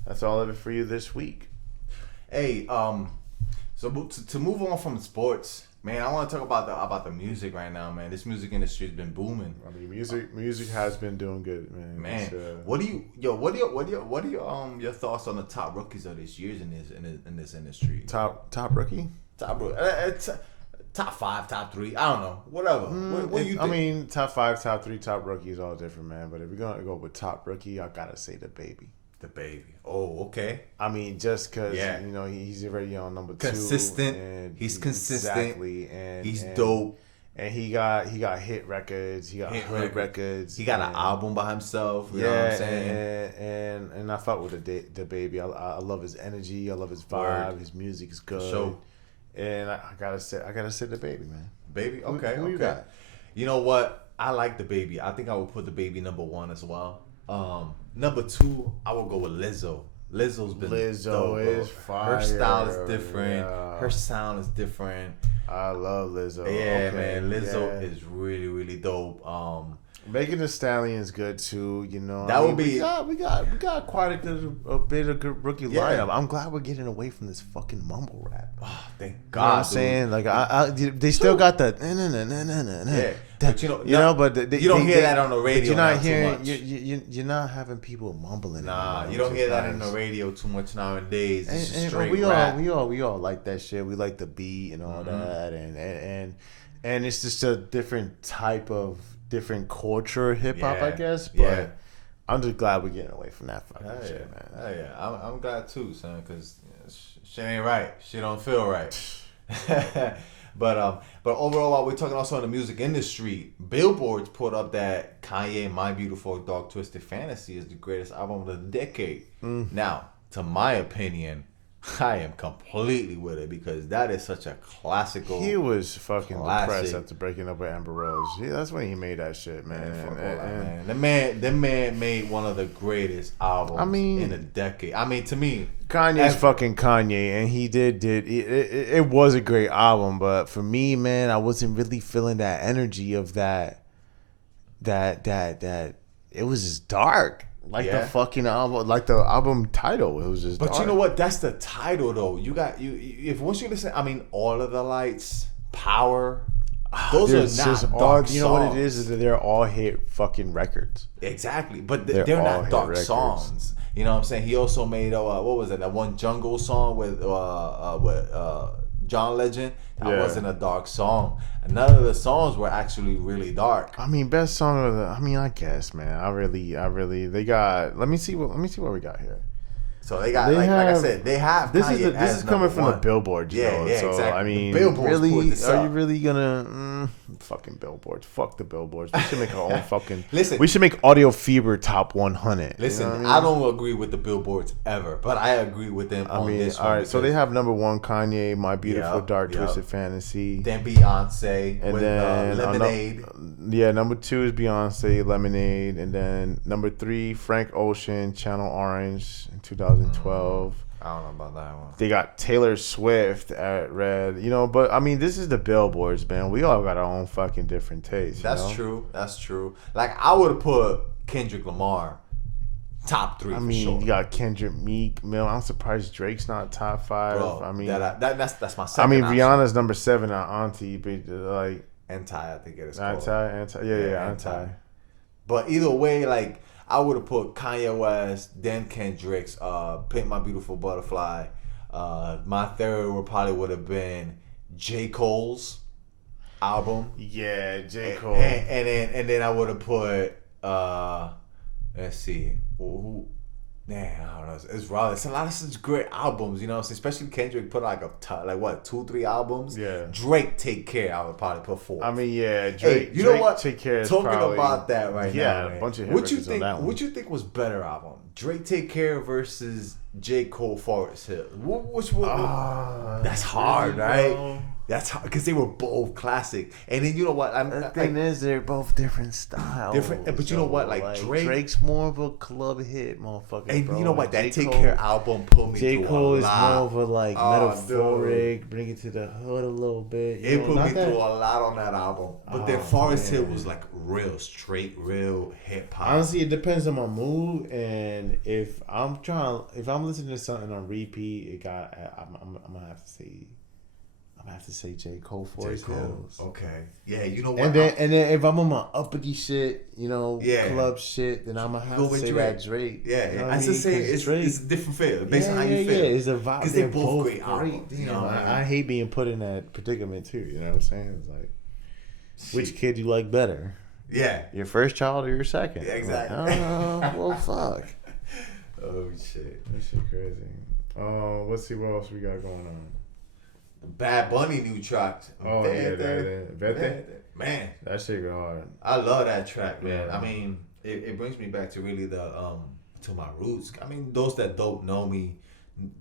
That's all of it for you this week. Hey, so to move on from sports, man, I want to talk about the music right now, man. This music industry has been booming. I mean, music has been doing good, man. Man, what are your thoughts on the top rookies of this year in this industry? Top rookie? Top 5, top 3, I don't know, whatever. What do you think? I mean, top 5, top 3, top rookie is all different, man. But if we're gonna go with top rookie, I gotta say the baby. The baby. Oh, okay. I mean, just because he's already on number 2. Consistent. He's consistent. Exactly. And he's dope. And he got hit records. He got hood records. He got an album by himself. You know what I'm saying? And I fuck with the baby. I love his energy. I love his vibe. Word. His music is good. Show. And I gotta say the baby, man. Baby. Okay. Who you got? You know what? I like the baby. I think I would put the baby number 1 as well. Number 2, I will go with Lizzo. Lizzo dope, is fire. Her style is different. Yeah. Her sound is different. I love Lizzo. Yeah, man. Lizzo is really, really dope. Megan Thee Stallion is good too. That would be. We got quite a bit of good rookie lineup. I'm glad we're getting away from this fucking mumble rap. Oh, thank God. You know what I'm saying? Like they still got that. Yeah. But you don't hear that on the radio. You're not hearing. You're not having people mumbling. Nah, you don't hear that in the radio too much nowadays. It's just straight we rap. We all like that shit. We like the beat and all that, and it's just a different type of different culture hip hop, I guess. But I'm just glad we're getting away from that fucking shit, man. Oh yeah, I'm glad too, son, because shit ain't right. Shit don't feel right. But overall, while we're talking also in the music industry, Billboard's put up that Kanye "My Beautiful Dark Twisted Fantasy" is the greatest album of the decade. Now, to my opinion, I am completely with it because that is such a classical. He was fucking depressed after breaking up with Amber Rose. Yeah, that's when he made that shit, man. The man made one of the greatest albums in a decade. I mean, to me, Kanye's fucking Kanye, and he did it was a great album, but for me, man, I wasn't really feeling that energy of that it was just dark. Like the fucking album, like the album title, it was just. But dark. You know what? That's the title, though. If once you listen, I mean, All of the Lights, Power, those are not dark songs. You know what it is that they're all hit fucking records. Exactly, but they're not dark songs. You know what I'm saying? He also made what was it? That one Jungle song with John Legend. That wasn't a dark song. None of the songs were actually really dark. I mean, best song of the. I mean, I guess, man. I really. They got. Let me see what we got here. So they got like I said, they have. This is coming from the Billboard, yeah, so, exactly. I mean, really, are you really gonna fucking billboards? Fuck the billboards. We should make our own fucking. Listen, we should make Audio Fever top 100. Listen, you know I don't agree with the billboards ever, but I agree with them on this one. All right, so they have number 1 Kanye, "My Beautiful Dark Twisted Fantasy." Then Beyonce and with then Lemonade. Number 2 is Beyonce, Lemonade, and then number 3, Frank Ocean, Channel Orange in 2012. I don't know about that one. They got Taylor Swift at Red, but I mean, this is the billboards, man. We all got our own fucking different tastes. That's true. Like, I would have put Kendrick Lamar top 3. I mean, for sure. You got Kendrick, Meek Mill. I'm surprised Drake's not top 5. Bro, I mean, that's my second. I mean, option. Rihanna's number 7 on Auntie, but like Anti, I think it is called. Anti. Yeah, Anti. But either way, like, I would have put Kanye West, then Kendrick's, Paint My Beautiful Butterfly. My third would have been J. Cole's album. Yeah, J. Cole. And then I would have put let's see. Who I don't know. It's raw. It's a lot of such great albums, especially Kendrick put like 2-3 albums. Yeah. Drake, Take Care, I would probably put 4. I mean, yeah, Drake. Hey, you know Drake, what? Take Care. Talking probably, about that right now. Yeah, a bunch of hit records on that one. What you think was better album? Drake, Take Care versus J. Cole, Forest Hill. Which one? That's hard, right? Bro. That's hard because they were both classic. And then you know what? The thing is, they're both different styles. But you know what? Like Drake's more of a club hit, motherfucker. And bro. you know what? That J. Take Cole, Care album put me J. through Cole a is lot. more of a metaphoric, bring it to the hood a little bit. It put me through a lot on that album. But then Forest Hill was like real straight, real hip hop. Honestly, it depends on my mood, and if I'm listening to something on repeat, I'm gonna have to say J. Cole, Forest Hills. Okay. Yeah, you know what? And then if I'm on my uppity shit, club shit, then I'm gonna have to say Drake. That Drake. Yeah, you know I just say it's a different feel based on how you feel. Yeah, it's a vibe. Because they're both great albums. I hate being put in that predicament too. You know what I'm saying? It's like, which kid you like better? Yeah. Your first child or your second? Yeah, exactly. Well, fuck. Oh shit. That shit crazy. Let's see what else we got going on. Bad Bunny new track. Oh yeah, that man, that shit go hard. I love that track, man. I mean, it brings me back to really to my roots. I mean, those that don't know me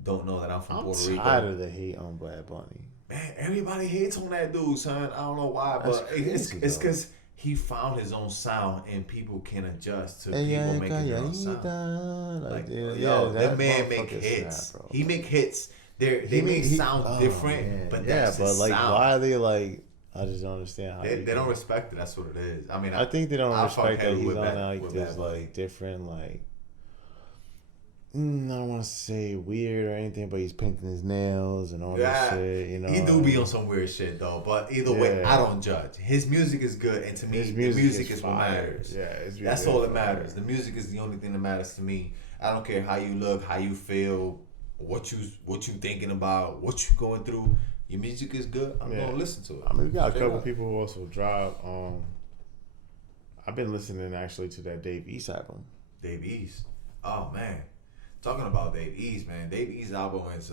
don't know that I'm from Puerto Rico. I'm tired of the hate on Bad Bunny. Man, everybody hates on that dude, son. I don't know why, but it's because he found his own sound and people can adjust to people making their own sound. That man make hits. He make hits. They make sound different, but that's his like, sound. why are they like? I just don't understand how they don't respect it. That's what it is. I mean, I think they don't respect that he's on this like different I don't want to say weird or anything, but he's painting his nails and all that shit. He do be on some weird shit though. But either way, I don't judge. His music is good, and to me, the music is what matters. Yeah, that's all that matters. The music is the only thing that matters to me. I don't care how you look, how you feel. What you thinking about, what you going through. Your music is good. I'm gonna listen to it. I mean, we got a couple people who also drop. I've been listening actually to that Dave East album. Dave East. Oh man, talking about Dave East, man. Dave East album is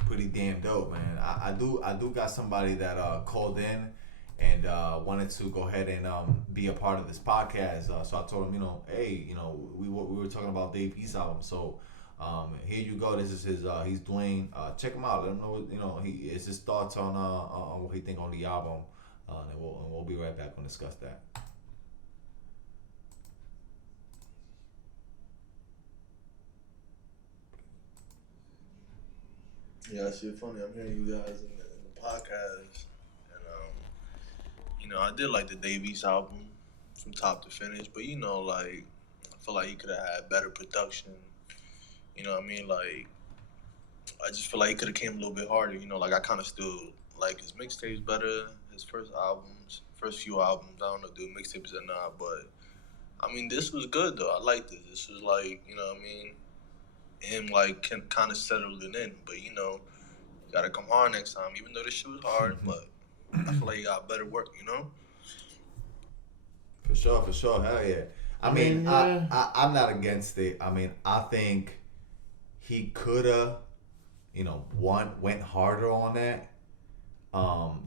pretty damn dope, man. I do got somebody that called in and wanted to go ahead and be a part of this podcast. So I told him, hey, we were talking about Dave East album. So here you go. This is his. He's doing. Check him out. Let him know. He is his thoughts on what he think on the album. And we'll be right back and discuss that. Yeah, that shit funny. I'm hearing you guys in the podcast, and I did like the Dave East album from top to finish, but like I feel like he could have had better production. You know what I mean? Like I just feel like he could have came a little bit harder. Like I kind of still like his mixtapes better. His first few albums. I don't know, do mixtapes or not, but I mean, this was good though. I liked it. This was like, what I mean, him like can kind of settled it in. But you gotta come hard next time. Even though this shit was hard, but I feel like he got better work. For sure, hell yeah. I mean, I'm not against it. I mean, I think he coulda, went harder on that.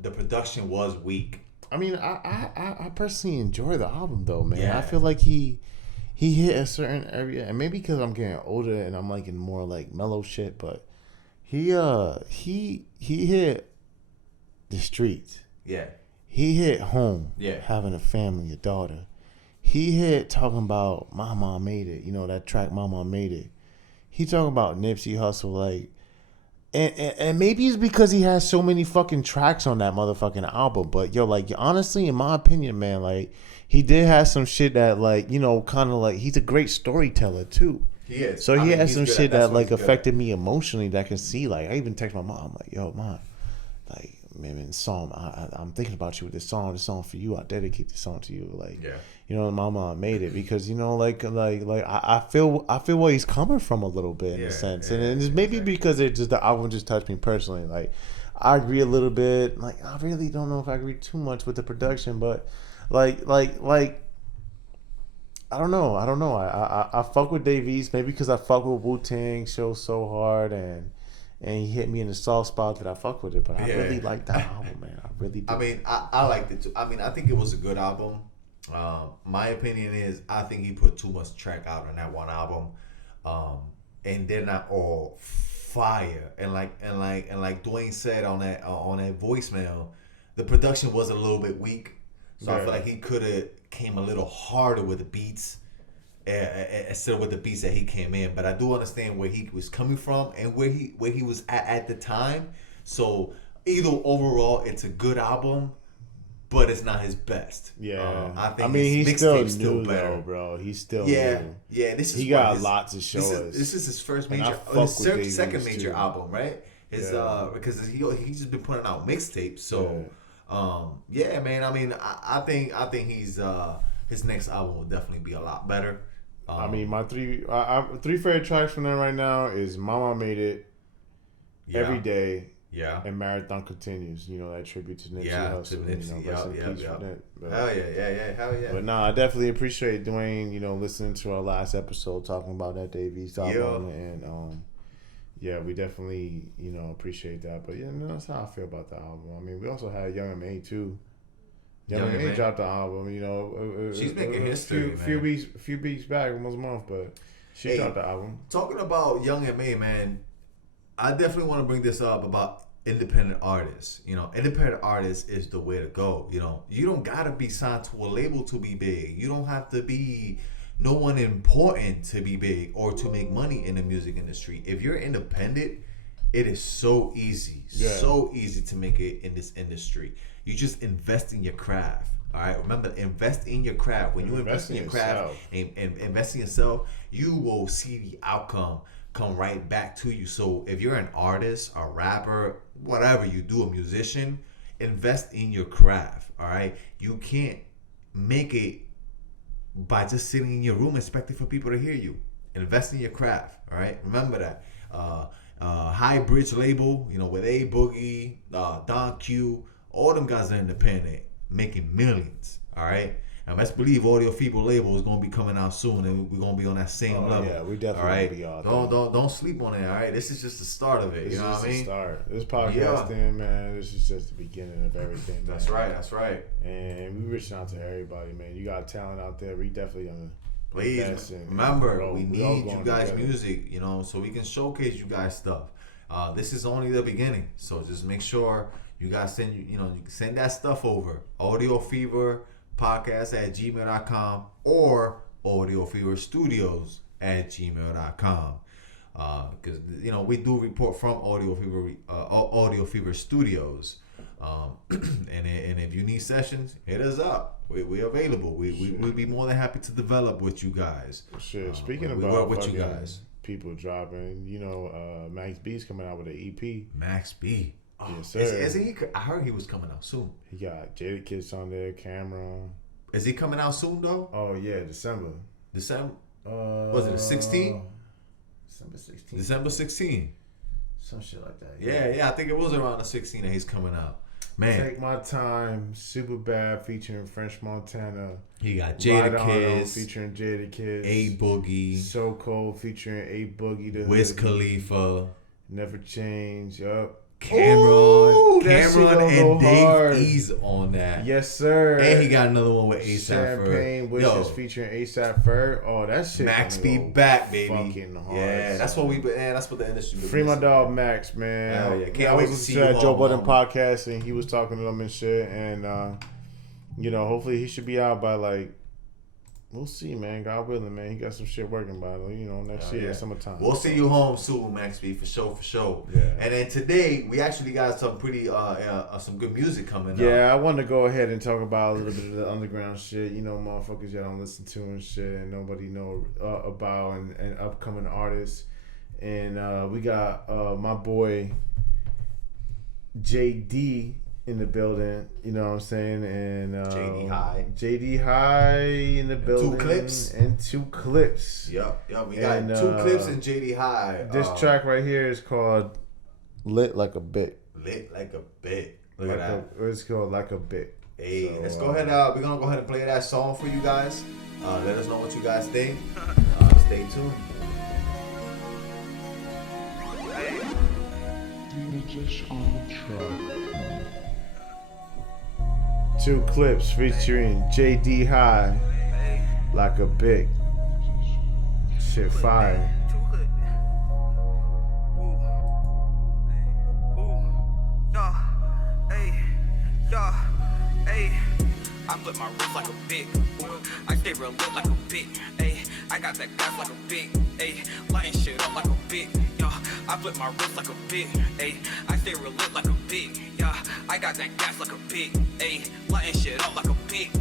The production was weak. I mean, I personally enjoy the album though, man. Yeah. I feel like he hit a certain area, and maybe because I'm getting older and I'm liking more like mellow shit, but he hit the streets. Yeah. He hit home. Yeah. Having a family, a daughter. He hit talking about Mama Made It. That track Mama Made It. He talking about Nipsey Hussle, like, and maybe it's because he has so many fucking tracks on that motherfucking album. But yo, like, honestly, in my opinion, man, like, he did have some shit that, like, kind of like, he's a great storyteller too. He is. So he had some shit that like affected me emotionally that I can see. Like, I even text my mom, like, yo, mom, like, man, song, I'm thinking about you with this song for you. I dedicate this song to you. Like, yeah. Mama made it because like I feel where he's coming from a little bit in a sense, and it's maybe because it just the album just touched me personally. Like, I agree a little bit. Like, I really don't know if I agree too much with the production, but like I don't know. I fuck with Dave East maybe because I fuck with Wu-Tang show so hard and he hit me in the soft spot that I fuck with it. But I really like that album, man. I really do. I mean, I liked it too. I mean, I think it was a good album. My opinion is I think he put too much track out on that one album, and they're not all fire. And like Dwayne said on that voicemail, the production was a little bit weak. So I feel like he could have came a little harder with the beats instead of with the beats that he came in. But I do understand where he was coming from and where he was at the time. So either overall, it's a good album, but it's not his best. Yeah, I think he's still better, though, bro. He's still new. Yeah. He got a lot to show us. This is his first major, second major album, right? Because he's just been putting out mixtapes. So. Yeah, man. I mean, I think he's his next album will definitely be a lot better. I mean, my three favorite tracks from them right now is "Mama Made It," "Every Day," and "Marathon Continues." That tribute to Nipsey Hussle. Hell yeah. But no, I definitely appreciate Dwayne. Listening to our last episode talking about that Dave East album and yeah, we definitely, appreciate that. But yeah, that's how I feel about the album. I mean, we also had Young M.A. too. Young M.A. dropped the album. She's making history. A few weeks back, almost a month, but she dropped the album. Talking about Young M.A., man, I definitely want to bring this up about independent artists. Independent artists is the way to go. You don't gotta be signed to a label to be big. You don't have to be no one important to be big or to make money in the music industry. If you're independent, it is so easy to make it in this industry. You just invest in your craft. All right, remember, invest in your craft. When you invest in your craft and invest in yourself, you will see the outcome come right back to you. So if you're an artist, a rapper, whatever you do, a musician, invest in your craft. All right, you can't make it by just sitting in your room expecting for people to hear you. Invest in your craft, all right? Remember that. High Bridge label, with A Boogie, Don Q, all them guys are independent, making millions, all right? And let's believe Audio Fever label is gonna be coming out soon, and we're gonna be on that same level. Yeah, we definitely all right? gonna be out there. Don't sleep on it. All right, this is just the start of it. You know what I mean? Start. This podcasting, man. This is just the beginning of everything. Man. That's right. That's right. And we reaching out to everybody, man. You got talent out there. We definitely gonna. Please remember, we need you guys' music, you know, so we can showcase you guys stuff. This is only the beginning, so just make sure you guys send that stuff over. AudioFeverPodcast@gmail.com or AudioFeverStudios@gmail.com. Because we do report from Audio Fever Studios. And if you need sessions, hit us up. We're available. We'll be more than happy to develop with you guys. Sure. Speaking about work with you guys, people dropping. Max B's coming out with an EP. Max B. Oh, yes, sir. Isn't he? I heard he was coming out soon. He got Jada Kiss on there, Cameron. Is he coming out soon though? Oh yeah, December. Was it the 16th? December 16th. December 16th. Some shit like that. Yeah. I think it was around the 16th that he's coming out. Man. Take My Time, Super Bad featuring French Montana. He got Jada Kiss featuring Jada Kiss. A Boogie. So Cold featuring A Boogie. The Wiz Khalifa. Never Change. Yup. Cameron and Dave Ease on that. Yes, sir. And he got another one with A$AP Champagne Wishes featuring A$AP Ferg. Oh, that shit. Max be back, baby. Fucking hard. Yeah, that's what that's what the industry. Free my dog Max, man. Hell yeah. Can't wait to see you. Joe Budden podcast, and he was talking to them and shit, and hopefully he should be out by we'll see, man. God willing, man. He got some shit working by next year, summertime. We'll see you home soon, Max B, for sure. Yeah. And then today we actually got some pretty some good music coming up. Yeah, I want to go ahead and talk about a little bit of the underground shit. Motherfuckers y'all don't listen to and shit, and nobody know about and upcoming artists. And we got my boy JD in the building, you know what I'm saying, and JD High in the building, 2 clips and 2 clips. Yep. We got 2 clips and JD High. This track right here is called "Lit Like a Bit." Look at that. It's called "Like a Bit." Hey, so, let's go ahead. We're gonna go ahead and play that song for you guys. Let us know what you guys think. Stay tuned. Two clips featuring JD High, "Like a Bit." Shit fire. I flip my wrist like a big. I stay real lit like a big. Ayy, I got that gas like a big. Ayy, lighting shit up like a big. Yeah, I flip my wrist like a big. Ayy, I stay real lit like a big. Yeah, I got that gas like a big. Ayy, lighting shit up like a big.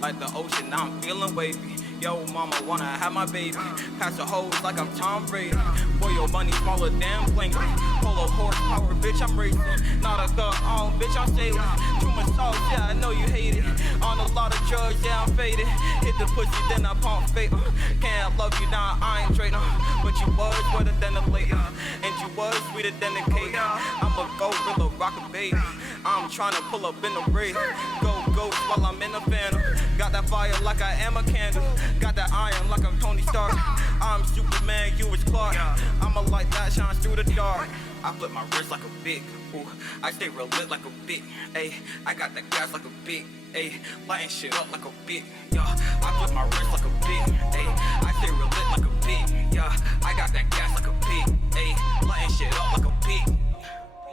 Like the ocean, now I'm feeling wavy. Yo, mama wanna have my baby. Pass the hose like I'm Tom Brady. Boy, your money smaller than Blinky. Polo horsepower, bitch, I'm racing. Not a gun on, bitch, I'm sailing. Too much sauce, yeah, I know you hate it. On a lot of drugs, yeah, I'm faded. Hit the pussy, then I pump fate. Can't love you now, I ain't trading. But you was wetter than the lady. And you was sweeter than the cake. I'm a gorilla, rock a baby. I'm trying to pull up in the race. Go ghost while I'm in the phantom. Got that fire like I am a candle. Got that iron like I'm Tony Stark. I'm Superman, you is Clark. I'm a light that shines through the dark. I flip my wrist like a big. Ooh, I stay real lit like a big. Ayy, I got that gas like a big. Ayy, lighting shit up like a big. Yeah, I flip my wrist like a big. Ayy, I stay real lit like a big. Yeah, I got that gas like a big. Ayy, lighting shit up like a big. I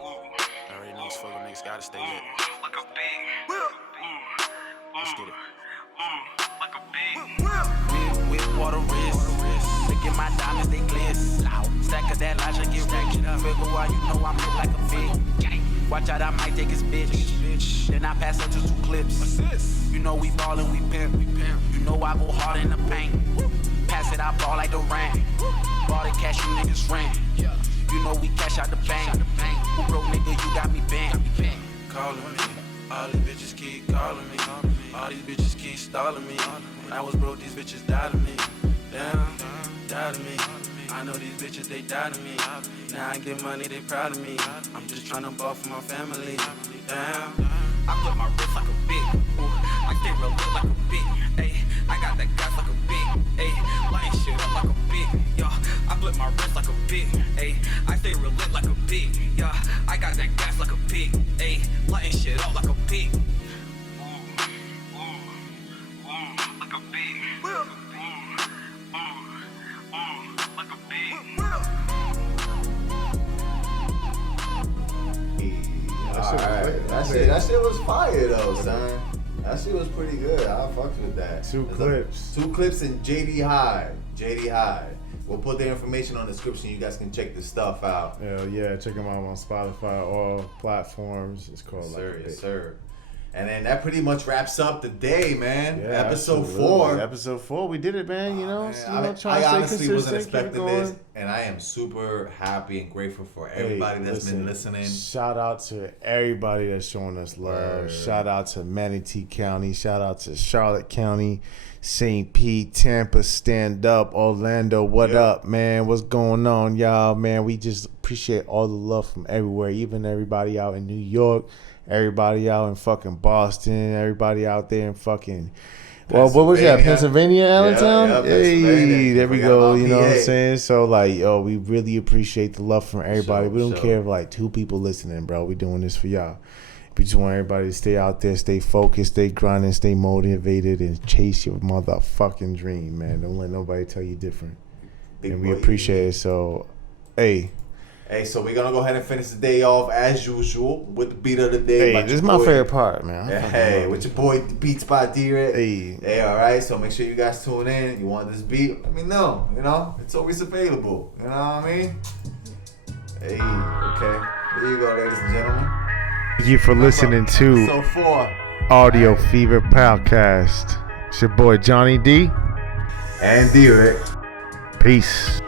already know these fucking niggas gotta stay lit. Like a big. Let's get it. Like a big. With water wrist. Look at my diamonds, they glitz. Stack of that Elijah, get wrecked. Figure out, you know I'm lit like a fig. Watch out, I might take his bitch. Then I pass her to 2 clips. You know we ballin', we pimp. You know I go hard in the paint. Pass it, I ball like the rain. Ball the cash, you niggas ran. You know we cash out the bank. Who broke nigga, you got me banned. Calling me, all these bitches keep calling me. All these bitches keep stalling me. When I was broke, these bitches died to me. Damn, died to me. I I know these bitches, they doubting me. Now I get money, they proud of me. I'm just tryna ball for my family. Damn. I flip my wrist like a bitch. Ooh, I stay real lit like a bitch. Ayy, I got that gas like a bitch. Ayy, lighting shit up like a bitch. Yeah, I flip my wrist like a bitch. Ayy, I stay real lit like a bitch. Yeah, I got that gas like a bitch. Ayy, lighting shit up like a bitch. Like a bitch. Like a bitch. Alright, that shit was fire though, son. That shit was pretty good. I fucked with that. Two clips in JD Hyde. We'll put the information on the description. You guys can check this stuff out. Hell yeah, check them out on Spotify, all platforms. It's called Yes, sir. And then that pretty much wraps up the day, man. Yeah, Episode absolutely. 4. We did it, man. You know, I trying to honestly stay wasn't consistent, expecting this, and I am super happy and grateful for everybody that's been listening. Shout out to everybody that's showing us love. Word. Shout out to Manatee County. Shout out to Charlotte County, St. Pete, Tampa, stand up, Orlando. What up, man? What's going on, y'all, man? We just appreciate all the love from everywhere, even everybody out in New York. Everybody out in fucking Boston, everybody out there in fucking, well, what was that? Pennsylvania, Allentown? Yeah, hey, there we go. You know PA. what I'm saying? So, like, yo, we really appreciate the love from everybody. We don't Sure. care if, like, 2 people listening, bro. We doing this for y'all. We just want everybody to stay out there, stay focused, stay grinding, stay motivated, and chase your motherfucking dream, man. Don't let nobody tell you different. And we appreciate it. So, hey, so we're gonna go ahead and finish the day off as usual with the beat of the day. this is my favorite part, man. Hey, with your boy Beats by d-rect. Hey, all right. So make sure you guys tune in. You want this beat? Let me know. You know, it's always available. You know what I mean? Hey, okay. There you go, ladies and gentlemen. thank you for listening to Episode 4 Audio Fever Podcast. It's your boy Johnny D. and d-rect. Peace.